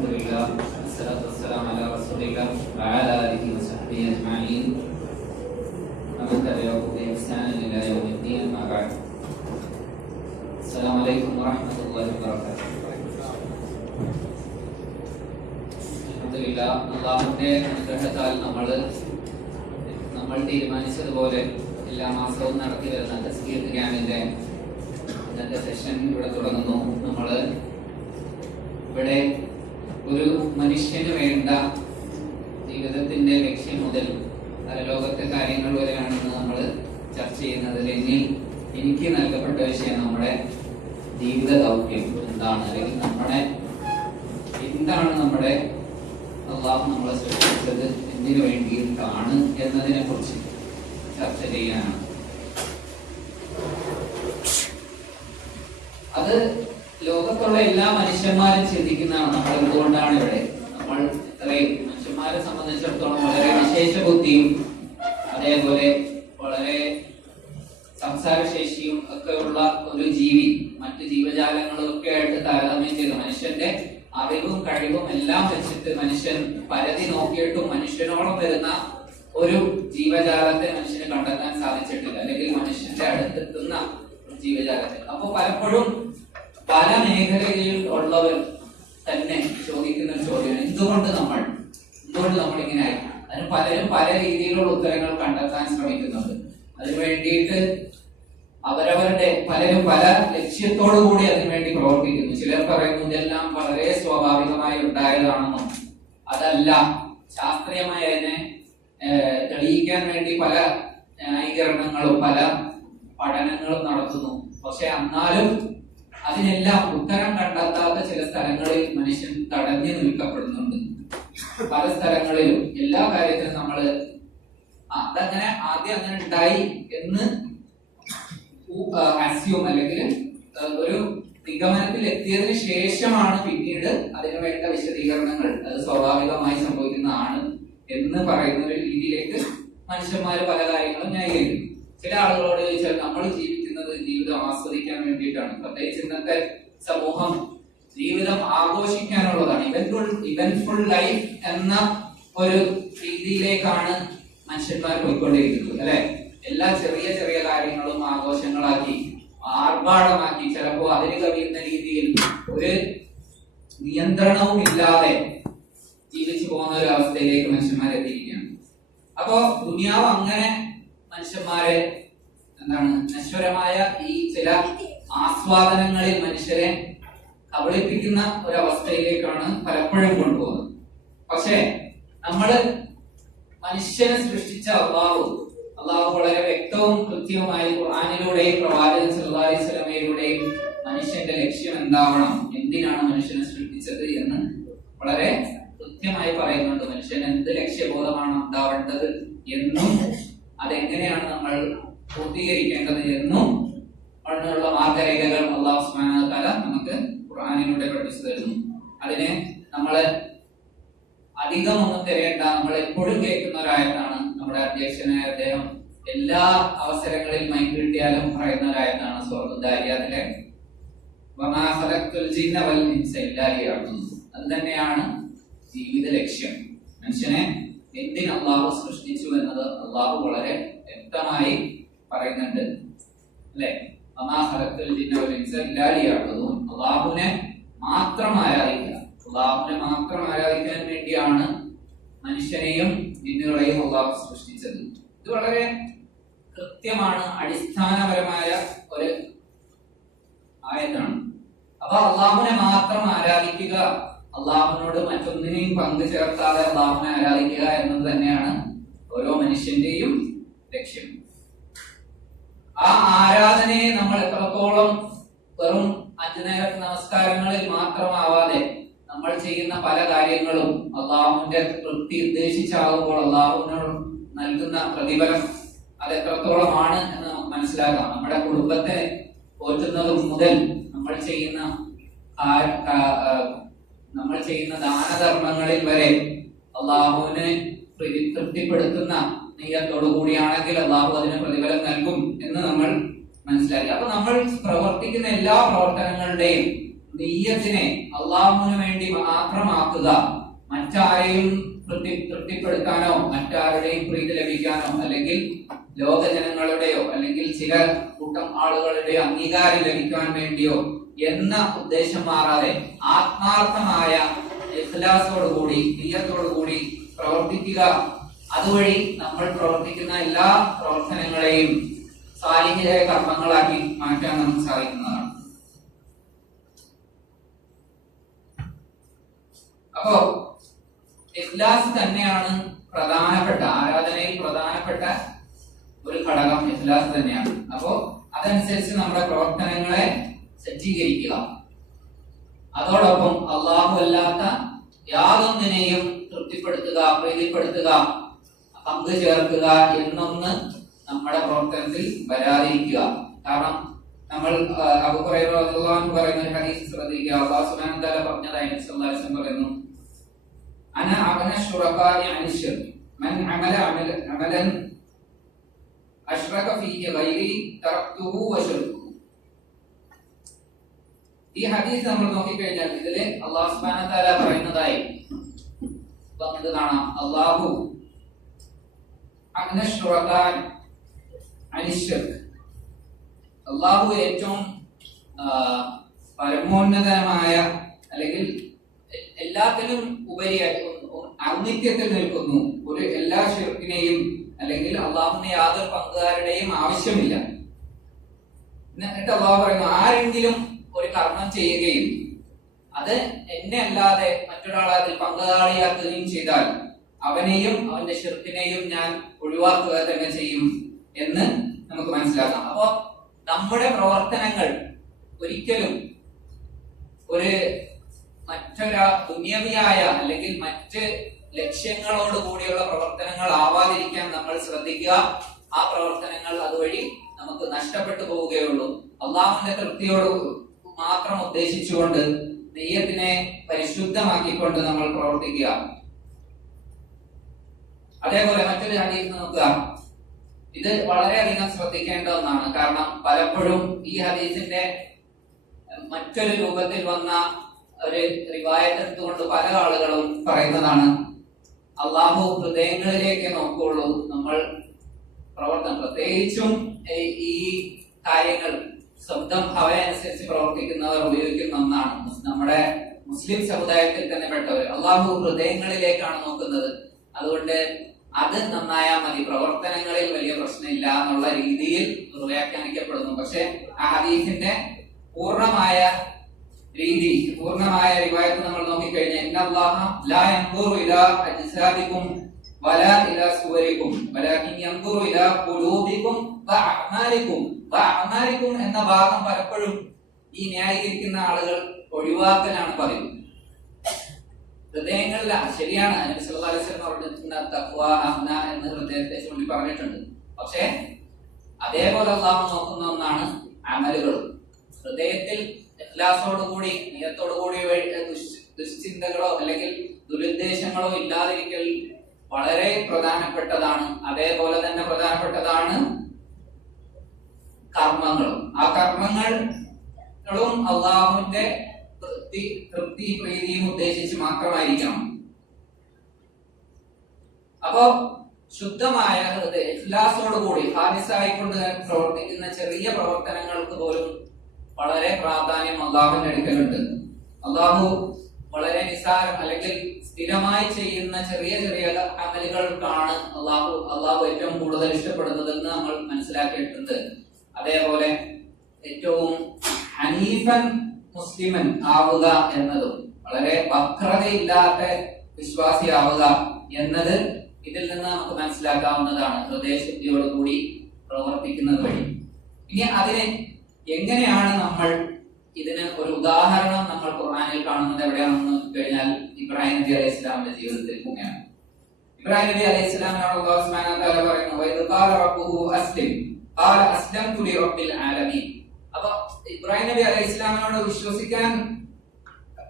Alhamdulillah, wassalatu wassalamu ala rasulillah wa ala alihi wa sahbihi ajma'in. Wa man tabi'ahum bi ihsan ila yawmiddin, amma ba'd. Assalamu alaikum warahmatullahi wabarakatuh. Alhamdulillah, അല്ലാഹുവിന്റെ അനുഗ്രഹത്താൽ നമ്മൾ തീരുമാനിച്ചതുപോലെ എല്ലാ മാസവും നടത്തി വരുന്ന തസ്കീർ ക്യാമ്പിന്റെ ഇന്നത്തെ സെഷൻ ഇവിടെ തുടങ്ങുന്നു. നമ്മൾ ഇവിടെ ഒരു മനുഷ്യന് വേണ്ട ജീവിതത്തിന്റെ ലക്ഷ്യം മുതൽ പരലോകത്തെ കാര്യങ്ങൾ വരെയാണെന്ന് നമ്മൾ ചർച്ച ചെയ്യുന്നത്. എന്നിൽ എനിക്ക് നൽകപ്പെട്ട വിഷയം നമ്മുടെ ജീവിത ദൗത്യം എന്താണ്, അല്ലെങ്കിൽ എന്താണ് നമ്മുടെ അള്ളാഹു നമ്മളെ സൃഷ്ടിച്ചത് എന്തിനു വേണ്ടിയിട്ടാണ് എന്നതിനെ കുറിച്ച് ചർച്ച ചെയ്യാനാണ്. അത് ലോകത്തുള്ള എല്ലാ മനുഷ്യന്മാരും ചിന്തിക്കുന്നതാണ്. നമ്മൾ എന്തുകൊണ്ടാണ് ഇവിടെ, നമ്മൾ ഇത്രയും മനുഷ്യന്മാരെ സംബന്ധിച്ചിടത്തോളം വളരെ വിശേഷ ബുദ്ധിയും അതേപോലെ വളരെ സംസാരശേഷിയും ഒക്കെ ഉള്ള ഒരു ജീവി മറ്റു ജീവജാലങ്ങളും ഒക്കെ ആയിട്ട് താരതമ്യം ചെയ്ത് മനുഷ്യന്റെ അറിവും കഴിവും എല്ലാം വെച്ചിട്ട് മനുഷ്യൻ പരതി നോക്കിയിട്ടും മനുഷ്യനോളം വരുന്ന ഒരു ജീവജാലത്തെ മനുഷ്യന് കണ്ടെത്താൻ സാധിച്ചിട്ടില്ല, അല്ലെങ്കിൽ മനുഷ്യന്റെ അടുത്തെത്തുന്ന ജീവജാലത്തെ. അപ്പൊ പലപ്പോഴും പല മേഖലകളിൽ ഉള്ളവർ തന്നെ ചോദിക്കുന്ന ഒരു ചോദ്യം, എന്തുകൊണ്ട് നമ്മൾ ഇങ്ങനെ ആയി? അതിന് പലരും പല രീതിയിലുള്ള ഉത്തരങ്ങൾ കണ്ടെത്താൻ ശ്രമിക്കുന്നുണ്ട്. അതിനു വേണ്ടിയിട്ട് പലരും പല ലക്ഷ്യത്തോടു കൂടി അതിനുവേണ്ടി പ്രവർത്തിക്കുന്നു. ചിലർ പറയുന്നു ഇതെല്ലാം വളരെ സ്വാഭാവികമായി ഉണ്ടായതാണെന്നും അതല്ല, ശാസ്ത്രീയമായി അതിനെ തെളിയിക്കാൻ വേണ്ടി പല ന്യായീകരണങ്ങളും പല പഠനങ്ങളും നടത്തുന്നു. പക്ഷെ എന്നാലും അതിനെല്ലാം ഉത്തരം കണ്ടെത്താത്ത ചില സ്ഥലങ്ങളിൽ മനുഷ്യൻ തടഞ്ഞു നിൽക്കപ്പെടുന്നുണ്ട്. പല സ്ഥലങ്ങളിലും എല്ലാ കാര്യത്തിലും നമ്മള് അതങ്ങനെ ആദ്യം അങ്ങനെ ഉണ്ടായി എന്ന് അസ്യൂം അല്ലെങ്കിൽ ഒരു നിഗമനത്തിൽ എത്തിയതിനു ശേഷമാണ് പിന്നീട് അതിനു വേണ്ട വിശദീകരണങ്ങൾ അത് സ്വാഭാവികമായി സംഭവിക്കുന്നതാണ് എന്ന് പറയുന്ന ഒരു രീതിയിലേക്ക് മനുഷ്യന്മാര് പല കാര്യങ്ങളും ന്യായീകരിക്കും. ചില ആളുകളോട് ചോദിച്ചാൽ നമ്മൾ ജീവിക്കുന്നത് ജീവിതം ആസ്വദിക്കാൻ വേണ്ടിയിട്ടാണ്. പ്രത്യേകിച്ച് ഇന്നത്തെ സമൂഹം ജീവിതം ആഘോഷിക്കാനുള്ളതാണ്. ഇവന്റ്ഫുൾ ലൈഫ് എന്ന ഒരു രീതിയിലേക്കാണ് മനുഷ്യന്മാർ പോയിക്കൊണ്ടിരിക്കുന്നത്, അല്ലെ? എല്ലാ ചെറിയ ചെറിയ കാര്യങ്ങളും ആഘോഷങ്ങളാക്കി ആർഭാടമാക്കി ചിലപ്പോ അതിന് കവിയുന്ന രീതിയിൽ ഒരു നിയന്ത്രണവും ഇല്ലാതെ ജീവിച്ചു പോകുന്ന ഒരു അവസ്ഥയിലേക്ക് മനുഷ്യന്മാരെ എത്തിയിരിക്കുകയാണ്. അപ്പോ ദുനിയാവ് അങ്ങനെ മനുഷ്യന്മാരെ നശ്വരമായ ഈ ചില ആസ്വാദനങ്ങളിൽ മനുഷ്യരെ കബളിപ്പിക്കുന്ന ഒരവസ്ഥയിലേക്കാണ് പലപ്പോഴും കൊണ്ടുപോകുന്നത്. പക്ഷെ നമ്മള് മനുഷ്യനെ സൃഷ്ടിച്ച അള്ളാഹു വളരെ വ്യക്തവും കൃത്യവുമായി ഖുർആനിലൂടെയും പ്രവാചകൻ സല്ലല്ലാഹു അലൈഹി വസല്ലമയിലൂടെയും മനുഷ്യന്റെ ലക്ഷ്യം എന്താവണം, എന്തിനാണ് മനുഷ്യനെ സൃഷ്ടിച്ചത് എന്ന് വളരെ കൃത്യമായി പറയുന്നുണ്ട്. മനുഷ്യൻ എന്ത് ലക്ഷ്യബോധമാണ് ഉണ്ടാവേണ്ടത് എന്നും അതെങ്ങനെയാണ് നമ്മൾ പൂർത്തീകരിക്കേണ്ടത് എന്നും ഉള്ള മാർഗരേഖകൾ അല്ലാഹു സുബ്ഹാനഹു വ തആല നമുക്ക് ഖുർആനിലൂടെ പഠിപ്പിച്ചു തരുന്നു. അതിനെ നമ്മള് അധികമൊന്നും തിരയേണ്ട, നമ്മൾ എപ്പോഴും കേൾക്കുന്ന ഒരായത്താണ്. നമ്മുടെ അധ്യക്ഷനായ അദ്ദേഹം എല്ലാ അവസരങ്ങളിൽ മൈക്ക് കിട്ടിയാലും പറയുന്ന ഒരായത്താണ് സൂറത്തുൽ ദാരിയാത്തിലെ വമാ ഖലഖ്തുൽ ജിന്ന വൽ ഇൻസ ഇല്ലാ ലിയഅ്ബുദൂൻ. അത് തന്നെയാണ് ജീവിത ലക്ഷ്യം. മനുഷ്യനെ എന്തിന് അള്ളാഹു സൃഷ്ടിച്ചു എന്നത് അള്ളാഹു വളരെ വ്യക്തമായി പറയുന്നുണ്ട്, അല്ലെ? വമാ ഖലഖ്തുൽ ജിന്ന വൽ ഇൻസ ഇല്ലാ ലിയഅ്ബുദൂൻ. അള്ളാഹുവിനെ മാത്രം ആരാധിക്കുക, അള്ളാഹുവിനെ മാത്രം ആരാധിക്കാൻ വേണ്ടിയാണ് മനുഷ്യനെയും ജിന്നുകളെയും അള്ളാഹു സൃഷ്ടിച്ചത്. ഇത് വളരെ കൃത്യമാണ്, അടിസ്ഥാനപരമായ ഒരു ആയത്താണ്. അപ്പൊ അള്ളാഹുവിനെ മാത്രം ആരാധിക്കുക, അള്ളാഹുവിനോട് മറ്റൊന്നിനെയും പങ്കു ചേർക്കാതെ അള്ളാഹുവിനെ ആരാധിക്കുക എന്നത് തന്നെയാണ് ഓരോ മനുഷ്യന്റെയും ലക്ഷ്യം. ആ ആരാധനയെ നമ്മൾ എത്രത്തോളം വെറും 5 നേരത്തെ നമസ്കാരങ്ങളിൽ മാത്രമാവാതെ നമ്മൾ ചെയ്യുന്ന പല കാര്യങ്ങളും അള്ളാഹുവിന്റെ തൃപ്തി ഉദ്ദേശിച്ചാകുമ്പോൾ അള്ളാഹുവിനോട് നൽകുന്ന പ്രതിഫലം അത് എത്രത്തോളമാണ് എന്ന് നമുക്ക് മനസ്സിലാക്കാം. നമ്മുടെ കുടുംബത്തെ പോറ്റുന്നത് മുതൽ നമ്മൾ ചെയ്യുന്ന ദാനധർമ്മങ്ങളിൽ വരെ അള്ളാഹുവിനെ തൃപ്തിപ്പെടുത്തുന്ന നീയത്തോടു കൂടിയാണെങ്കിൽ അള്ളാഹു അതിന് പ്രതിഫലം നൽകും എന്ന് നമ്മൾ മനസ്സിലാക്കി. അപ്പൊ നമ്മൾ പ്രവർത്തിക്കുന്ന എല്ലാ പ്രവർത്തനങ്ങളുടെയും നിയ്യത്തിനെ അള്ളാഹുവിന് വേണ്ടി മാത്രമാക്കുക, മറ്റാരെയും തൃപ്തിപ്പെടുത്താനോ മറ്റാരുടെയും പ്രീതി ലഭിക്കാനോ അല്ലെങ്കിൽ ലോക ജനങ്ങളുടെയോ അല്ലെങ്കിൽ ചില കൂട്ടം ആളുകളുടെയോ അംഗീകാരം ലഭിക്കാൻ വേണ്ടിയോ എന്ന ഉദ്ദേശം മാറാതെ ആത്മാർത്ഥമായ ഇഖ്ലാസോടുകൂടി നിയ്യത്തോടുകൂടി പ്രവർത്തിക്കുക. അതുവഴി നമ്മൾ പ്രവർത്തിക്കുന്ന എല്ലാ പ്രവർത്തനങ്ങളെയും സാലിഹിയായ കർമ്മങ്ങളാക്കി മാറ്റാൻ നമുക്ക് സാധിക്കുന്നതാണ്. അപ്പോ ഇഖ്ലാസ് തന്നെയാണ് പ്രധാനപ്പെട്ട ആരാധനയിൽ പ്രധാനപ്പെട്ട ഒരു ഘടകം. ഇഖ്ലാസ് തന്നെയാണ്. അപ്പോ അതനുസരിച്ച് നമ്മുടെ പ്രവർത്തനങ്ങളെ സജ്ജീകരിക്കുക. അതോടൊപ്പം അള്ളാഹു അല്ലാത്ത യാതൊന്നിനെയും തൃപ്തിപ്പെടുത്തുക, പ്രീതിപ്പെടുത്തുക, പങ്കു ചേർക്കുക എന്നൊന്ന് നമ്മുടെ പ്രവർത്തനത്തിൽ വരാതിരിക്കുക. കാരണം നമ്മൾ അബൂ ഹുറൈറ റളിയല്ലാഹു അൻഹു പറയുന്ന ഒരു ഹദീസ് ശ്രദ്ധിക്കുക. അല്ലാഹു സുബ്ഹാനഹു വ തആല പറഞ്ഞതായി നബി സല്ലല്ലാഹു അലൈഹി വസല്ലം പറയുന്നു, അന അഗ്ന ശുറകാഇ അനി ശിർക്ക് മൻ അമലൻ അശ്റക ഫീഹി ഗൈരി തറക്തുഹു വശുർക്കു. ഈ ഹദീസ് നമ്മൾ നോക്കിക്കഴിഞ്ഞാൽ ഇതില് അല്ലാഹു സുബ്ഹാനഹു വ തആല പറയുന്നതായി നമുക്ക് കാണാം, അല്ലാഹു അഗ്ന ശുറകാഇ അനി ശിർക്ക്, അല്ലാഹു ഏറ്റവും പരമോന്നതമായ അല്ലെങ്കിൽ എല്ലാത്തിനും ഉപരിയായി ഔന്നിത്യത്തിൽ നിൽക്കുന്നു. ഒരു എല്ലാ ശിർക്കിനെയും അല്ലെങ്കിൽ അള്ളാഹുവിനെ യാതൊരു പങ്കുകാരുടെയും ആവശ്യമില്ല. എന്നിട്ട് അള്ളാഹു പറയുന്നു, ആരെങ്കിലും ഒരു കർമ്മം ചെയ്യുകയും അത് എന്നെ അല്ലാതെ മറ്റൊരാളെ അതിൽ പങ്കാളിയാക്കുകയും ചെയ്താൽ അവനെയും അവന്റെ ശിർക്കിനെയും ഞാൻ ഒഴിവാക്കുക തന്നെ ചെയ്യും എന്ന് നമുക്ക് മനസ്സിലാക്കാം. അപ്പോ നമ്മുടെ പ്രവർത്തനങ്ങൾ ഒരിക്കലും ഒരു മറ്റൊരു ദുനിയവിയായ അല്ലെങ്കിൽ മറ്റ് ലക്ഷ്യങ്ങളോട് കൂടിയുള്ള പ്രവർത്തനങ്ങൾ ആവാതിരിക്കാൻ നമ്മൾ ശ്രദ്ധിക്കുക. ആ പ്രവർത്തനങ്ങൾ അതുവഴി നമുക്ക് നഷ്ടപ്പെട്ടു പോവുകയുള്ളൂ. അള്ളാഹുവിന്റെ തൃപ്തിയോട് മാത്രം ഉദ്ദേശിച്ചുകൊണ്ട് നിയ്യത്തിനെ പരിശുദ്ധമാക്കിക്കൊണ്ട് നമ്മൾ പ്രവർത്തിക്കുക. അതേപോലെ മറ്റൊരു ഹദീസ് നോക്കുക. ഇത് വളരെയധികം ശ്രദ്ധിക്കേണ്ട ഒന്നാണ്. കാരണം പലപ്പോഴും ഈ ഹദീസിന്റെ മറ്റൊരു രൂപത്തിൽ വന്ന ഒരു റിവായത്ത് എടുത്തുകൊണ്ട് പല ആളുകളും പറയുന്നതാണ്, അള്ളാഹു ഹൃദയങ്ങളിലേക്ക് നോക്കുകയുള്ളൂ. നമ്മൾ പ്രവർത്തനം പ്രത്യേകിച്ചും ഈ കാര്യങ്ങൾ ശബ്ദം അവരനുസരിച്ച് പ്രവർത്തിക്കുന്നവർ ഉപയോഗിക്കുന്ന ഒന്നാണ്. നമ്മുടെ മുസ്ലിം സമുദായത്തിൽ തന്നെ പെട്ടവർ അള്ളാഹു ഹൃദയങ്ങളിലേക്കാണ് നോക്കുന്നത്. അതുകൊണ്ട് അത് നന്നായാൽ മതി, പ്രവർത്തനങ്ങളിൽ വലിയ പ്രശ്നമില്ല എന്നുള്ള രീതിയിൽ വ്യാഖ്യാനിക്കപ്പെടുന്നു. പക്ഷെ ആ ഹദീസിന്റെ പൂർണ്ണമായ രീതി, പൂർണ്ണമായ റിവായത്ത് നമ്മൾ നോക്കിക്കഴിഞ്ഞാൽ ഇന്നല്ലാഹ ലാ യൻദുറു ഇലാ അജ്സാദികും വലാ ഇലാ സുവരികും വലാകിൻ യൻദുറു ഇലാ ഖുലൂബികും വഅഅമാലികും എന്ന ഭാഗം പലപ്പോഴും ഈ ന്യായീകരിക്കുന്ന ആളുകൾ ഒഴിവാക്കലാണ് പതിവ്. ഹൃദയങ്ങളില ശരിയാണ്, നബി സല്ലല്ലാഹു അലൈഹി വസല്ലം പറഞ്ഞിട്ടുണ്ട് തഖ്വ അഹ്ന എന്ന് ഹൃദയത്തെ ചൂണ്ടി പറഞ്ഞിട്ടുണ്ട്. പക്ഷേ അതേപോലെ അല്ലാഹു നോക്കുന്ന ഒന്നാണ് അമലുകൾ. ഹൃദയത്തിൽ ഇഖ്ലാസോടുകൂടി നിയത്തോടുകൂടി ദുശ്ചിന്തകളോ അല്ലെങ്കിൽ ദുരുദ്ദേശങ്ങളോ ഇല്ലാതിരിക്കൽ വളരെ പ്രധാനപ്പെട്ടതാണ്. അതേപോലെ തന്നെ പ്രധാനപ്പെട്ടതാണ് കർമ്മങ്ങളും. ആ കർമ്മങ്ങളും അള്ളാഹുവിന്റെ തൃപ്തി പ്രീതിയും ഉദ്ദേശിച്ച് മാത്രമായിരിക്കണം. അപ്പോ ശുദ്ധമായ ഹൃദയ ഇഖ്ലാസോടുകൂടി ഖാലിസായിക്കൊണ്ട് പ്രവർത്തിക്കുന്ന ചെറിയ പ്രവർത്തനങ്ങൾക്ക് പോലും വളരെ പ്രാധാന്യം അള്ളാഹുവിന്റെ അടുക്കലുണ്ട്. അള്ളാഹു വളരെ നിസ്സാരം അല്ലെങ്കിൽ സ്ഥിരമായി ചെയ്യുന്ന ചെറിയ ചെറിയ അമലുകൾക്കാണ് അള്ളാഹു ഏറ്റവും കൂടുതൽ ഇഷ്ടപ്പെടുന്നതെന്ന് നമ്മൾ മനസ്സിലാക്കിയിട്ടുണ്ട്. അതേപോലെ ഏറ്റവും ഹനീഫൻ മുസ്ലിമൻ ആവുക എന്നതും വളരെ വക്രതയില്ലാത്ത വിശ്വാസിയാവുക എന്നത് ഇതിൽ നിന്ന് നമുക്ക് മനസ്സിലാക്കാവുന്നതാണ്, ഹൃദയശുദ്ധിയോടുകൂടി പ്രവർത്തിക്കുന്നത് വഴി. ഇനി അതിന് എങ്ങനെയാണ് നമ്മൾ ഇതിന് ഒരു ഉദാഹരണം നമ്മൾ ഖുർആനിൽ കാണുന്നത് എവിടെയാണെന്ന് കഴിഞ്ഞാൽ ഇബ്രാഹിം നബി അലൈഹി ഇസ്ലാമിന്റെ ജീവിതത്തിൽ തന്നെയാണ്. ഇബ്രാഹിം നബി അലൈഹി ഇസ്ലാമിനോട് അല്ലാഹു സുബ്ഹാനഹു വ തആല പറയുന്നു, വഇദ് ഖാല റബ്ബുഹു അസ്ലിം ഖാല അസ്ലംതു ലിറബ്ബിൽ ആലമീൻ. അപ്പോൾ ഇബ്രാഹിം നബി അലൈഹി ഇസ്ലാമിനോട് വിശ്വസിക്കാൻ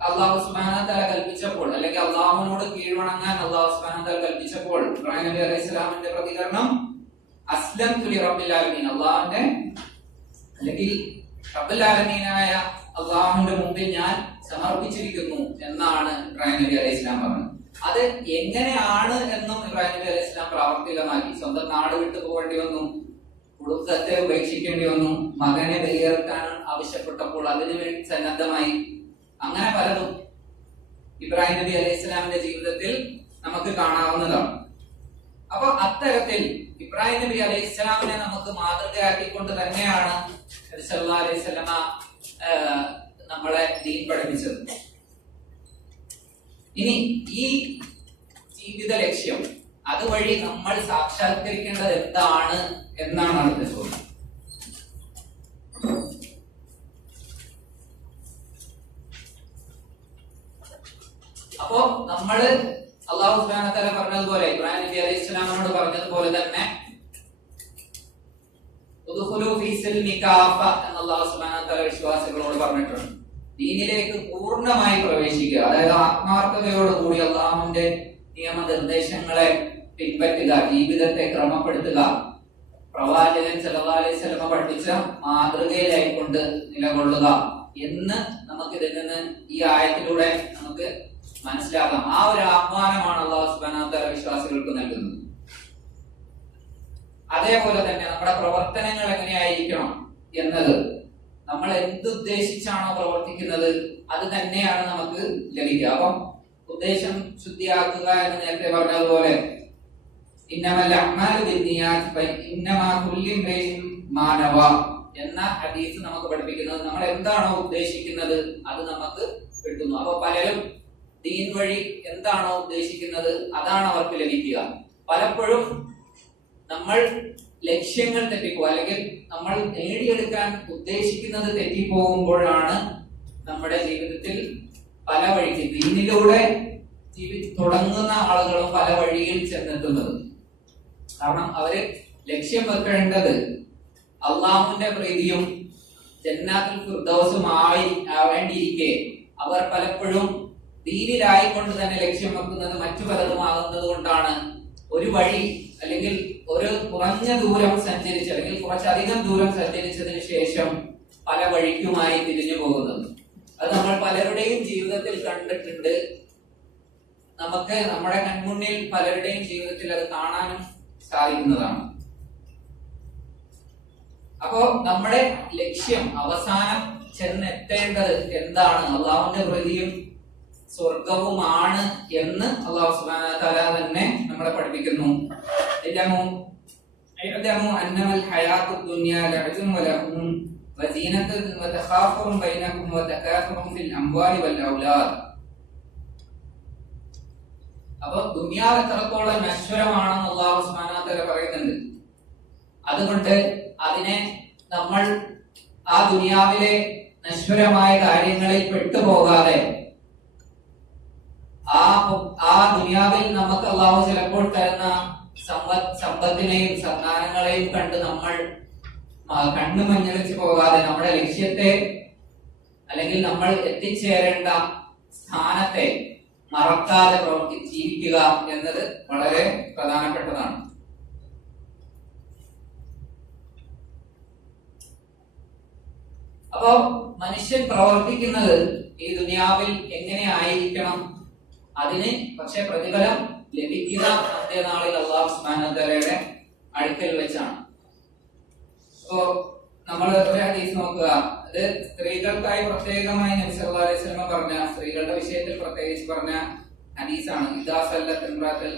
അല്ലാഹു സുബ്ഹാനഹു വ തആല കൽപ്പിച്ചപ്പോൾ അല്ലെങ്കിൽ അല്ലാഹുവിനോട് കീഴ്വണങ്ങാൻ അല്ലാഹു സുബ്ഹാനഹു വ തആല കൽപ്പിച്ചപ്പോൾ ഇബ്രാഹിം നബി അലൈഹി ഇസ്ലാമിന്റെ പ്രതികരണം അസ്ലംതു ലിറബ്ബിൽ ആലമീൻ, അല്ലാഹുവിന്റെ അല്ലെങ്കിൽ റബ്ബുൽ ആലമീനായ അള്ളാഹുവിന്റെ മുമ്പിൽ ഞാൻ സമർപ്പിച്ചിരിക്കുന്നു എന്നാണ് ഇബ്രാഹിം നബി അലൈഹി ഇസ്ലാം പറഞ്ഞത്. അത് എങ്ങനെയാണ് എന്നും ഇബ്രാഹിം നബി അലൈഹി ഇസ്ലാം പ്രാവർത്തികമാക്കി. സ്വന്തം നാട് വിട്ടു പോകേണ്ടി വന്നു, കുടുംബത്തെ ഉപേക്ഷിക്കേണ്ടി വന്നു, മകനെ ബലിയർക്കാൻ ആവശ്യപ്പെട്ടപ്പോൾ അതിനു വേണ്ടി സന്നദ്ധമായി. അങ്ങനെ പലതും ഇബ്രാഹിം നബി അലൈഹി ഇസ്ലാമിന്റെ ജീവിതത്തിൽ നമുക്ക് കാണാവുന്നതാണ്. അപ്പൊ അത്തരത്തിൽ ഇബ്രാഹിം നബി അലൈഹി ഇസ്ലാമിനെ നമുക്ക് മാതൃകയാക്കിക്കൊണ്ട് തന്നെയാണ് നബി സല്ലല്ലാഹു അലൈഹി വസല്ലമ നമ്മളെ ദീൻ പഠിപ്പിച്ചത്. ഇനി ഈ ജീവിത ലക്ഷ്യം അതുവഴി നമ്മൾ സാക്ഷാത്കരിക്കേണ്ടത് എന്താണ് എന്നാണ് അടുത്ത ചോദ്യം. അപ്പോ നമ്മള് അല്ലാഹു സുബ്ഹാനഹു വ തആല പറഞ്ഞതുപോലെ ഇബ്രാഹിം നബി അലൈഹി സ്വലാമിനോട് പറഞ്ഞതുപോലെ തന്നെ ഉദ്ഖുലൂ ഫീ സിൽമി കാഫ എന്ന് അല്ലാഹു സുബ്ഹാനഹു വ തആല വിശ്വാസികളോട് പറഞ്ഞിട്ടുണ്ട്. ദീനിലേക്ക് പൂർണ്ണമായി പ്രവേശിക്കുക, അതായത് ആത്മാർത്ഥതയോടുകൂടി അല്ലാഹുവിന്റെ നിയമനിർദ്ദേശങ്ങളെ പിൻപറ്റുക, ജീവിതത്തെ ക്രമപ്പെടുത്തുക, പ്രവാചകൻ സല്ലല്ലാഹു അലൈഹി വസല്ലം പഠിപ്പിച്ച മാതൃകയിലായിക്കൊണ്ട് നിലകൊള്ളുക എന്ന് നമുക്ക് ഇതിൽ നിന്ന് ഈ ആയത്തിലൂടെ നമുക്ക് മനസ്സിലാക്കാം. ആ ഒരു ആഹ്വാനമാണ് അല്ലാഹു സുബ്ഹാനഹു വ തആല വിശ്വാസികൾക്ക് നൽകുന്നത്. അതേപോലെ തന്നെ നമ്മുടെ പ്രവർത്തനങ്ങൾ എങ്ങനെയായിരിക്കണം എന്നത്, നമ്മൾ എന്തുദ്ദേശിച്ചാണോ പ്രവർത്തിക്കുന്നത് അത് തന്നെയാണ് നമുക്ക് ലഭിക്കുക. അപ്പം ഉദ്ദേശം ശുദ്ധിയാക്കുക എന്ന് നേരത്തെ പറഞ്ഞതുപോലെ ഇന്നമൽ അഅ്മാലു ബിന്നിയാത്ത് വഇന്നമാ കുല്ലി ഇംറിഇൻ മാ നവ എന്ന ഹദീസ് നമുക്ക് പഠിപ്പിക്കുന്നത് നമ്മൾ എന്താണോ ഉദ്ദേശിക്കുന്നത് അത് നമുക്ക് കിട്ടുന്നു. അപ്പൊ പലരും ദീൻ വഴി എന്താണോ ഉദ്ദേശിക്കുന്നത് അതാണ് അവർക്ക് ലഭിക്കുക. പലപ്പോഴും നമ്മൾ ലക്ഷ്യങ്ങൾ തെറ്റിപ്പോ അല്ലെങ്കിൽ നമ്മൾ നേടിയെടുക്കാൻ ഉദ്ദേശിക്കുന്നത് തെറ്റിപ്പോകുമ്പോഴാണ് നമ്മുടെ ജീവിതത്തിൽ പല വഴിക്ക് ദീനിലൂടെ തുടങ്ങുന്ന ആളുകളും പല വഴിയിൽ ചെന്നെത്തുന്നത്. കാരണം അവര് ലക്ഷ്യം വെക്കേണ്ടത് അള്ളാഹുവിന്റെ പ്രീതിയും ജന്നാത്തുൽ ഫിർദൗസും ആവേണ്ടിയിരിക്കെ അവർ പലപ്പോഴും ദീനിലായിക്കൊണ്ട് തന്നെ ലക്ഷ്യം വെക്കുന്നത് മറ്റു പലതും ആകുന്നത് കൊണ്ടാണ് ഒരു വഴി അല്ലെങ്കിൽ ഒരു കുറഞ്ഞ ദൂരം സഞ്ചരിച്ച് അല്ലെങ്കിൽ കുറച്ചധികം ദൂരം സഞ്ചരിച്ചതിന് ശേഷം പല വഴിക്കുമായി തിരിഞ്ഞു പോകുന്നത്. അത് നമ്മൾ പലരുടെയും ജീവിതത്തിൽ കണ്ടിട്ടുണ്ട്. നമുക്ക് നമ്മുടെ കൺമുന്നിൽ പലരുടെയും ജീവിതത്തിൽ അത് കാണാനും സാധിക്കുന്നതാണ്. അപ്പോ നമ്മുടെ ലക്ഷ്യം അവസാനം ചെന്നെത്തേണ്ടത് എന്താണ്? അള്ളാഹുവിന്റെ പ്രീതിയും സ്വർഗവുമാണ് എന്ന് അല്ലാഹു സുബ്ഹാനഹു വ തആല തന്നെ നമ്മളെ പഠിപ്പിക്കുന്നു. അന്നമൽ ഹയാത്തുദ് ദുനിയ ലഅബുൻ വലഹും വസീനത്തുൻ വതഖാഫുറുൻ ബൈനകും വതകാസുറുൻ ഫിൽ അംവാലി വൽ ഔലാദ്. അപ്പോൾ ദുനിയാവ് എത്രത്തോളം നശ്വരമാണെന്ന് അല്ലാഹു സുബ്ഹാനഹു വ തആല പറയുന്നുണ്ട്. അതുകൊണ്ട് അതിനെ നമ്മൾ ആ ദുനിയാവിലെ നശ്വരമായ കാര്യങ്ങളിൽ പെട്ടുപോകാതെ ആ ദുനിയാവിൽ നമുക്ക് അല്ലാഹു ചിലപ്പോൾ തരുന്ന സമ്പത്തിനെയും സന്താനങ്ങളെയും കണ്ട് നമ്മൾ കണ്ണു മഞ്ഞളിച്ച് പോകാതെ നമ്മുടെ ലക്ഷ്യത്തെ അല്ലെങ്കിൽ നമ്മൾ എത്തിച്ചേരേണ്ട സ്ഥാനത്തെ മറക്കാതെ ജീവിക്കുക എന്നത് വളരെ പ്രധാനപ്പെട്ടതാണ്. അപ്പോ മനുഷ്യൻ പ്രവർത്തിക്കുന്നത് ഈ ദുനിയാവിൽ എങ്ങനെ ആയിരിക്കണം, അതിന് പക്ഷെ പ്രതിഫലം ലഭിക്കുക അന്ത്യനാളിൽ അല്ലാഹു സുബ്ഹാനഹു വ തആലയുടെ അടുക്കൽ വെച്ചാണ്. അപ്പോ നമ്മൾ ഒരു ഹദീസ് നോക്കുക. അത് സ്ത്രീകൾക്കായി പ്രത്യേകമായി നബി സല്ലല്ലാഹു അലൈഹി വസല്ലം പറഞ്ഞ, സ്ത്രീകളുടെ വിഷയത്തിൽ പ്രത്യേകിച്ച് പറഞ്ഞ ഹദീസാണ്. ഇദാ സല്ലത്ത് ഇംറാത്തുൽ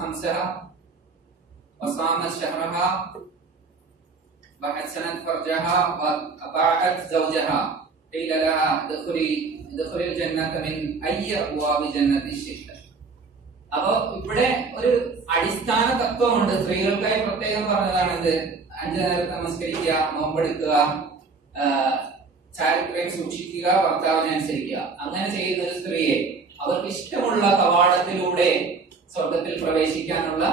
ഖംസഹ വസാമത് ശഹ്റഹ വഹസനത് ഫർജഹ വഅതാഅത് സൗജഹ ഖീല ലഹാ ഇദ്ഖുലിൽ ജന്നത മിൻ അയ്യി അബ്വാബി ജന്നതി ശിഅ്ത. അപ്പോ ഇവിടെ ഒരു അടിസ്ഥാന തത്വമുണ്ട്. സ്ത്രീകൾക്കായി പ്രത്യേകം പറഞ്ഞതാണിത്. 5 നേരം നമസ്കരിക്കുക, നോമ്പെടുക്കുക, ചാരിത്രം സൂക്ഷിക്കുക, ഭർത്താവിനെ അനുസരിക്കുക. അങ്ങനെ ചെയ്യുന്ന ഒരു സ്ത്രീയെ അവർക്ക് ഇഷ്ടമുള്ള കവാടത്തിലൂടെ സ്വർഗത്തിൽ പ്രവേശിക്കാനുള്ള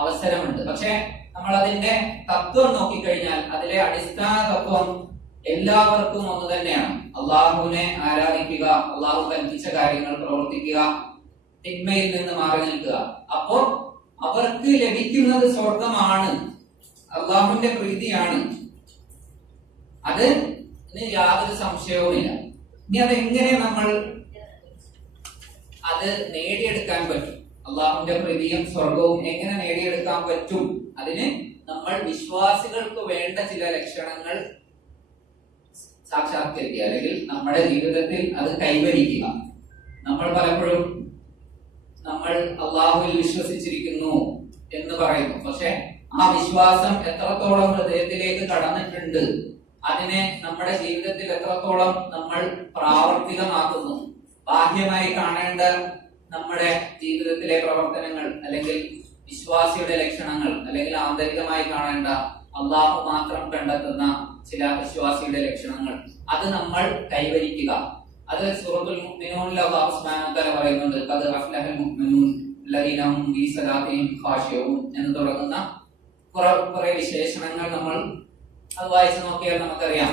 അവസരമുണ്ട്. പക്ഷെ നമ്മൾ അതിന്റെ തത്വം നോക്കിക്കഴിഞ്ഞാൽ അതിലെ അടിസ്ഥാന തത്വം എല്ലാവർക്കും ഒന്ന് തന്നെയാണ്. അള്ളാഹുവിനെ ആരാധിക്കുക, അള്ളാഹു കൽപ്പിച്ച കാര്യങ്ങൾ പ്രവർത്തിക്കുക, തിന്മയിൽ നിന്ന് മാറി നിൽക്കുക. അപ്പോ അവർക്ക് ലഭിക്കുന്നത് സ്വർഗമാണ്, അള്ളാഹുവിന്റെ പ്രീതിയാണ്. അത് യാതൊരു സംശയവുമില്ല. ഇനി അതെങ്ങനെ നമ്മൾ അത് നേടിയെടുക്കാൻ പറ്റും? അള്ളാഹുവിന്റെ പ്രീതിയും സ്വർഗവും എങ്ങനെ നേടിയെടുക്കാൻ പറ്റും? അതിന് നമ്മൾ വിശ്വാസികൾക്ക് വേണ്ട ചില ലക്ഷണങ്ങൾ സാക്ഷാത്കരിക്കുക, അല്ലെങ്കിൽ നമ്മുടെ ജീവിതത്തിൽ അത് കൈവരിക്കുക. നമ്മൾ പലപ്പോഴും നമ്മൾ അള്ളാഹുവിൽ വിശ്വസിച്ചിരിക്കുന്നു എന്ന് പറയുന്നു, പക്ഷെ ആ വിശ്വാസം എത്രത്തോളം ഹൃദയത്തിലേക്ക് കടന്നിട്ടുണ്ട്, അതിനെ നമ്മുടെ ജീവിതത്തിൽ എത്രത്തോളം നമ്മൾ പ്രാവർത്തികമാക്കുന്നു, ബാഹ്യമായി കാണേണ്ട നമ്മുടെ ജീവിതത്തിലെ പ്രവർത്തനങ്ങൾ, അല്ലെങ്കിൽ വിശ്വാസിയുടെ ലക്ഷണങ്ങൾ, അല്ലെങ്കിൽ ആന്തരികമായി കാണേണ്ട അള്ളാഹു മാത്രം കണ്ടെത്തുന്ന ചില വിശ്വാസിയുടെ ലക്ഷണങ്ങൾ, അത് നമ്മൾ കൈവരിക്കുക. അത് സൂറത്തുൽ മുഅ്മിനൂനിൽ അല്ലാഹു സുബ്ഹാനഹു വ തആല പറയുന്നുണ്ട്, ഖദ് അഫ്ലഹൽ മുഅ്മിനൂൻ അല്ലദീന ഹും ഫീ സലാത്തിഹിം ഖാശിഊൻ എന്ന് തുടങ്ങുന്ന കുറെ വിശേഷണങ്ങൾ നമ്മൾ അത് വായിച്ചു നോക്കിയാൽ നമുക്കറിയാം.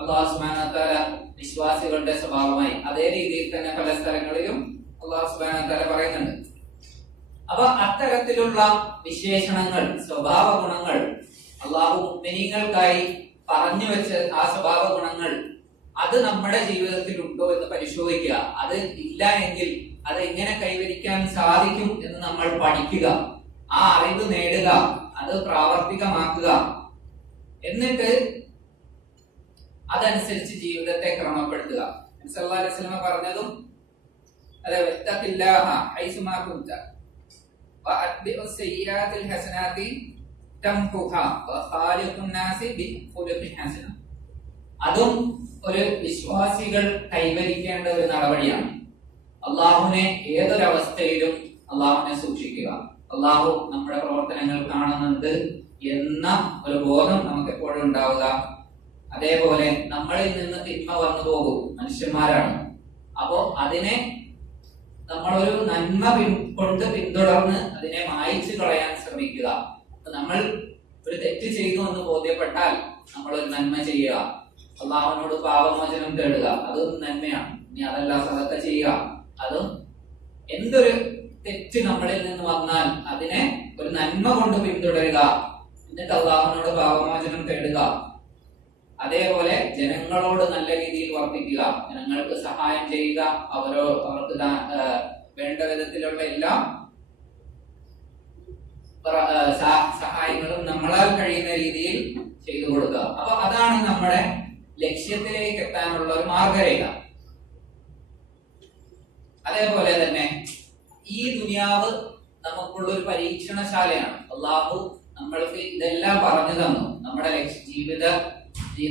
അല്ലാഹു സുബ്ഹാനഹു വ തആല വിശ്വാസികളുടെ സ്വഭാവമായി അതേ രീതിയിൽ തന്നെ പല സ്ഥലങ്ങളിലും അല്ലാഹു സുബ്ഹാനഹു വ തആല പറയുന്നുണ്ട്. അപ്പൊ അത്തരത്തിലുള്ള വിശേഷണങ്ങൾ, സ്വഭാവ ഗുണങ്ങൾ അല്ലാഹു മുഅ്മിനീങ്ങൾക്കായി പറഞ്ഞു വെച്ച ആ സ്വഭാവ ഗുണങ്ങൾ അത് നമ്മുടെ ജീവിതത്തിൽ ഉണ്ടോ എന്ന് പരിശോധിക്കുക. അത് ഇല്ല എങ്കിൽ അത് എങ്ങനെ കൈവരിക്കാൻ സാധിക്കും എന്ന് നമ്മൾ പഠിക്കുക, ആ അറിവ് നേടുക, അത് പ്രാവർത്തികമാക്കുക. എന്നിട്ട് അതനുസരിച്ച് ജീവിതത്തെ ക്രമപ്പെടുത്തുക. നബി സല്ലല്ലാഹു അലൈഹി വസല്ലം പറഞ്ഞതും അതെ, വത്തഖില്ലാഹ ഹൈസുമാ കുൻത വഅത്ബിഉ സയ്യിആത്തിൽ ഹസനാതി തംഹുഹാ വഖാലിഖുൻ നാസി ബിഖുലുഖിൻ ഹസന. അതും ഒരു വിശ്വാസികൾ കൈവരിക്കേണ്ട ഒരു നടപടിയാണ്. അള്ളാഹുവിനെ ഏതൊരവസ്ഥയിലും അള്ളാഹുവിനെ സൂക്ഷിക്കുക. അള്ളാഹു നമ്മുടെ പ്രവർത്തനങ്ങൾ കാണുന്നുണ്ട് എന്ന ഒരു ബോധം നമുക്ക് എപ്പോഴും ഉണ്ടാവുക. അതേപോലെ നമ്മളിൽ നിന്ന് തിന്മ വന്നു പോകും, മനുഷ്യന്മാരാണ്. അപ്പോ അതിനെ നമ്മളൊരു നന്മ കൊണ്ട് പിന്തുടർന്ന് അതിനെ മായ്ച്ചു കളയാൻ ശ്രമിക്കുക. നമ്മൾ ഒരു തെറ്റ് ചെയ്തു എന്ന് ബോധ്യപ്പെട്ടാൽ നമ്മൾ ഒരു നന്മ ചെയ്യുക, അള്ളാഹുവിനോട് പാപമോചനം തേടുക, അതും നന്മയാണ്. ഇനി അതല്ല സദഖ ചെയ്യുക, അതും. എന്തൊരു തെറ്റ് നമ്മളിൽ നിന്ന് വന്നാൽ അതിനെ ഒരു നന്മ കൊണ്ട് പിന്തുടരുക, എന്നിട്ട് അള്ളാഹുവിനോട് പാപമോചനം തേടുക. അതേപോലെ ജനങ്ങളോട് നല്ല രീതിയിൽ വർത്തിക്കുക, ജനങ്ങൾക്ക് സഹായം ചെയ്യുക, അവർക്ക് വേണ്ട വിധത്തിലുള്ള എല്ലാ സഹായങ്ങളും നമ്മളാൽ കഴിയുന്ന രീതിയിൽ ചെയ്തു കൊടുക്കുക. അപ്പൊ അതാണ് നമ്മുടെ ലക്ഷ്യത്തിലേക്ക് എത്താനുള്ള ഒരു മാർഗരേഖ. അതേപോലെ തന്നെ ഈ ദുനിയാവ് നമുക്കുള്ള ഒരു പരീക്ഷണശാലയാണ്. അള്ളാഹു നമ്മൾക്ക് ഇതെല്ലാം പറഞ്ഞു തന്നു. നമ്മുടെ ജീവിത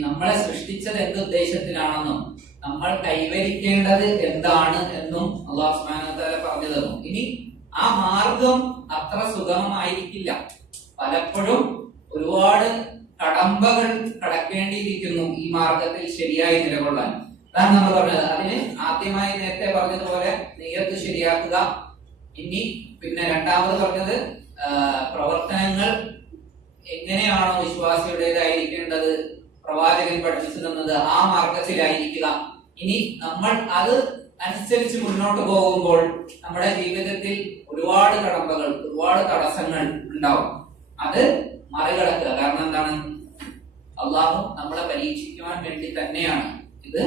നമ്മളെ സൃഷ്ടിച്ചത് എന്ത് ഉദ്ദേശത്തിലാണെന്നും നമ്മൾ കൈവരിക്കേണ്ടത് എന്താണ് എന്നും അള്ളാഹു സുബ്ഹാനഹു വ തആല പറഞ്ഞു തന്നു. ഇനി ആ മാർഗം അത്ര സുഗമമായിരിക്കില്ല. പലപ്പോഴും ഒരുപാട് കടമ്പകൾ കടക്കേണ്ടിയിരിക്കുന്നു ഈ മാർഗത്തിൽ ശരിയായി നിലകൊള്ളാൻ. അതാണ് നമ്മൾ പറഞ്ഞത്. അതിന് ആദ്യമായി നേരത്തെ പറഞ്ഞതുപോലെ നിയ്യത്ത് ശരിയാക്കുക. ഇനി പിന്നെ രണ്ടാമത് പറഞ്ഞത് പ്രവർത്തനങ്ങൾ എങ്ങനെയാണോ വിശ്വാസിയുടേതായിരിക്കേണ്ടത്, പ്രവാചകൻ പഠിപ്പിച്ചു തന്നത് ആ മാർഗത്തിലായിരിക്കുക. ഇനി നമ്മൾ അത് അനുസരിച്ച് മുന്നോട്ട് പോകുമ്പോൾ നമ്മുടെ ജീവിതത്തിൽ ഒരുപാട് കടമ്പകൾ, ഒരുപാട് തടസ്സങ്ങൾ ഉണ്ടാവും. അത് മറികടക്കുക. കാരണം എന്താണ്? അള്ളാഹു നമ്മളെ പരീക്ഷിക്കുവാൻ വേണ്ടി തന്നെയാണ് ഇത്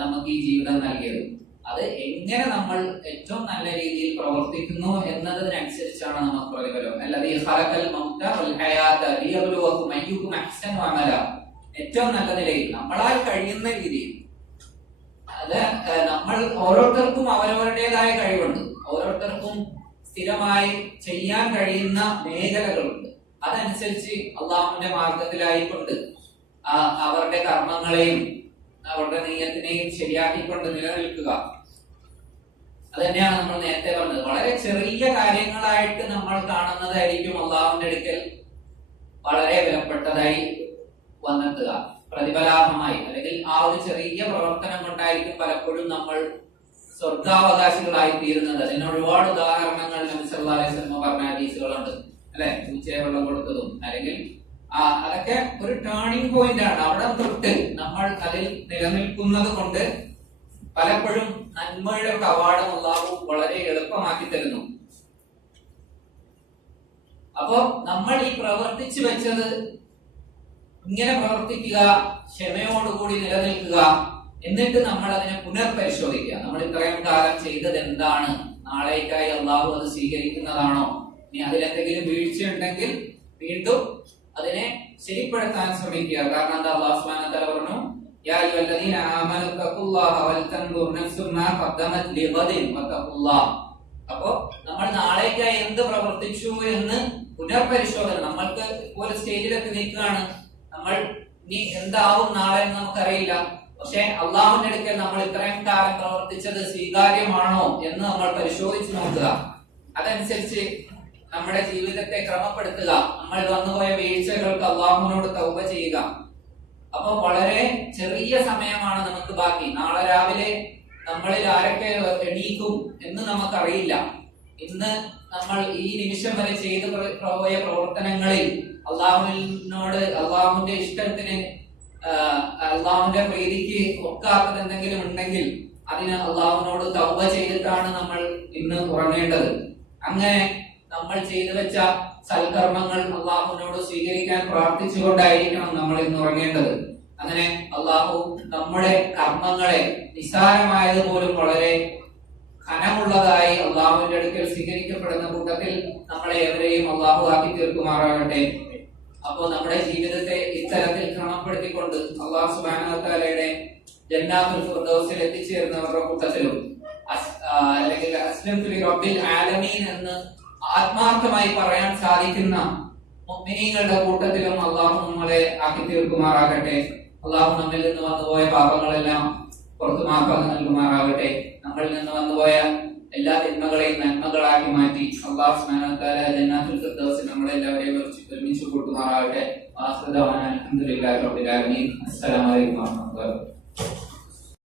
നമുക്ക് ഈ ജീവിതം നൽകിയത്. അത് എങ്ങനെ നമ്മൾ ഏറ്റവും നല്ല രീതിയിൽ പ്രവർത്തിക്കുന്നു എന്നതിനനുസരിച്ചാണ് നമുക്ക് പ്രതിഫലം. അല്ലാതെ ഏറ്റവും നല്ല നിലയിൽ നമ്മളാൽ കഴിയുന്ന രീതിയിൽ. അത് നമ്മൾ ഓരോരുത്തർക്കും അവരവരുടേതായ കഴിവുണ്ട്. ഓരോരുത്തർക്കും സ്ഥിരമായി ചെയ്യാൻ കഴിയുന്ന മേഖലകളുണ്ട്. അതനുസരിച്ച് അള്ളാഹുവിന്റെ മാർഗത്തിലായിക്കൊണ്ട് അവരുടെ കർമ്മങ്ങളെയും അവരുടെ നിയ്യത്തിനെയും ശരിയാക്കിക്കൊണ്ട് നിലനിൽക്കുക. അത് തന്നെയാണ് നമ്മൾ നേരത്തെ പറഞ്ഞത്. വളരെ ചെറിയ കാര്യങ്ങളായിട്ട് നമ്മൾ കാണുന്നതായിരിക്കും അള്ളാഹുവിന്റെ അടുക്കൽ വളരെ വിലപ്പെട്ടതായി വന്നെത്തുക, പ്രതിഫലാർഹമായി. അല്ലെങ്കിൽ ആ ഒരു ചെറിയ പ്രവർത്തനം കൊണ്ടായിരിക്കും പലപ്പോഴും നമ്മൾ സ്വർഗാവകാശികളായി തീരുന്നത്. അതിന് ഒരുപാട് ഉദാഹരണങ്ങൾ നബി സല്ലല്ലാഹു അലൈഹി വസല്ലം പറഞ്ഞ ഹദീസുകളുണ്ട്, അല്ലെ? പൂച്ചയെ വെള്ളം കൊടുത്തതും, അല്ലെങ്കിൽ അതൊക്കെ ഒരു ടേണിംഗ് പോയിന്റ് ആണ്. അവിടെ തൊട്ട് നമ്മൾ അതിൽ നിലനിൽക്കുന്നത് കൊണ്ട് പലപ്പോഴും നന്മയുടെ കവാടം അല്ലാഹു വളരെ എളുപ്പമാക്കി തരുന്നു. അപ്പോ നമ്മൾ ഈ പ്രവർത്തിച്ചു വെച്ചത് ഇങ്ങനെ പ്രവർത്തിക്കുക, ക്ഷമയോടുകൂടി നിലനിൽക്കുക, എന്നിട്ട് നമ്മൾ അതിനെ പുനർപരിശോധിക്കുക. നമ്മൾ ഇത്രയും കാലം ചെയ്തത് എന്താണ്? നാളേക്കായി അള്ളാഹു അത് സ്വീകരിക്കുന്നതാണോ? ഇനി അതിലെന്തെങ്കിലും വീഴ്ച ഉണ്ടെങ്കിൽ വീണ്ടും അതിനെ ശരിപ്പെടുത്താൻ ശ്രമിക്കുക. കാരണം എന്താ? അല്ലാഹു സുബ്ഹാനഹു വ തആല പറഞ്ഞു, യാ അയ്യുഹല്ലദീന ആമനൂ തഖുല്ലാഹ വൽതൻദുർ നഫ്സും മാ ഖദ്ദമത് ലിഗദിൻ വതഖുല്ലാഹ്. അപ്പോൾ നമ്മൾ നാളേക്കായി എന്ത് പ്രവർത്തിച്ചു എന്ന് പുനർപരിശോധന. നമ്മൾക്ക് ഇപ്പോൾ സ്റ്റേജിലെത്തി നിൽക്കുകയാണ്, നമ്മൾ ഇനി എന്താവും നാളെ എന്ന് നമുക്കറിയില്ല. പക്ഷെ അള്ളാഹുവിന്റെ അടുക്കൽ നമ്മൾ ഇത്രയും കാലം പ്രവർത്തിച്ചത് സ്വീകാര്യമാണോ എന്ന് നമ്മൾ പരിശോധിച്ച് നോക്കുക. അതനുസരിച്ച് നമ്മുടെ ജീവിതത്തെ ക്രമപ്പെടുത്തുക. നമ്മൾ വന്നുപോയ വീഴ്ചകൾക്ക് അള്ളാഹുവിനോട് തൗബ ചെയ്യുക. അപ്പൊ വളരെ ചെറിയ സമയമാണ് നമുക്ക് ബാക്കി. നാളെ രാവിലെ നമ്മളിൽ ആരൊക്കെ എണീക്കും എന്ന് നമുക്കറിയില്ല. ഇന്ന് നമ്മൾ ഈ നിമിഷം വരെ ചെയ്തു പോയ പ്രവർത്തനങ്ങളിൽ അള്ളാഹുവിനോട്, അള്ളാഹുവിന്റെ ഇഷ്ടത്തിന്, അള്ളാഹുവിന്റെ പ്രീതിക്ക് ഒക്കാത്തത് എന്തെങ്കിലും ഉണ്ടെങ്കിൽ അതിന് അള്ളാഹുവിനോട് തൗബ ചെയ്തിട്ടാണ് നമ്മൾ ഇന്ന് ഉറങ്ങേണ്ടത്. അങ്ങനെ നമ്മൾ ചെയ്തു വെച്ച സൽക്കർമ്മങ്ങൾ അള്ളാഹുവിനോട് സ്വീകരിക്കാൻ പ്രാർത്ഥിച്ചുകൊണ്ടായിരിക്കണം നമ്മൾ ഇന്ന് ഉറങ്ങേണ്ടത്. അങ്ങനെ അള്ളാഹു നമ്മുടെ കർമ്മങ്ങളെ നിസ്സാരമായത് പോലും വളരെ ഘനമുള്ളതായി അള്ളാഹുവിന്റെ അടുക്കൽ സ്വീകരിക്കപ്പെടുന്ന കൂട്ടത്തിൽ നമ്മളെ എവരെയും അള്ളാഹു ആക്കി തീർക്കുമാറാകട്ടെ. അപ്പോൾ നമ്മുടെ ജീവിതത്തെ ഇത്തരത്തിൽ ക്രമപ്പെടുത്തിക്കൊണ്ട് അള്ളാഹു സുബ്ഹാനഹു വ തആലയുടെ ജന്നാത്തുൽ ഫിർദൗസിൽ എത്തിച്ചേർന്നവരുടെ കൂട്ടത്തിലും അല്ലെങ്കിൽ അസ്ലംതു ലിറബ്ബിൽ ആലമീൻ എന്ന് ആത്മാർത്ഥമായി പറയാൻ സാധിക്കുന്ന മുഅ്മിനീങ്ങളുടെ കൂട്ടത്തിലും അള്ളാഹു നമ്മളെ ആക്കി തീർക്കുമാറാകട്ടെ. അള്ളാഹു നമ്മിൽ നിന്ന് വന്നുപോയ പാപങ്ങളെല്ലാം പുറത്തു മാപ്പാക്കി നൽകുമാറാകട്ടെ. നമ്മളിൽ നിന്ന് വന്നുപോയ എല്ലാ തിന്മകളെയും നന്മകളാക്കി മാറ്റി അല്ലാഹു സുബ്ഹാനഹു വ തആല ജന്നാത്തുൽ ഫിർദൗസിൽ നമ്മളെല്ലാവരെയും ഒരുമിച്ച് കൂട്ടുമാറാകട്ടെ. അൽഹംദുലില്ലാഹി റബ്ബിൽ ആലമീൻ. അസ്സലാമു അലൈക്കും വറഹ്മത്തുള്ളാഹി.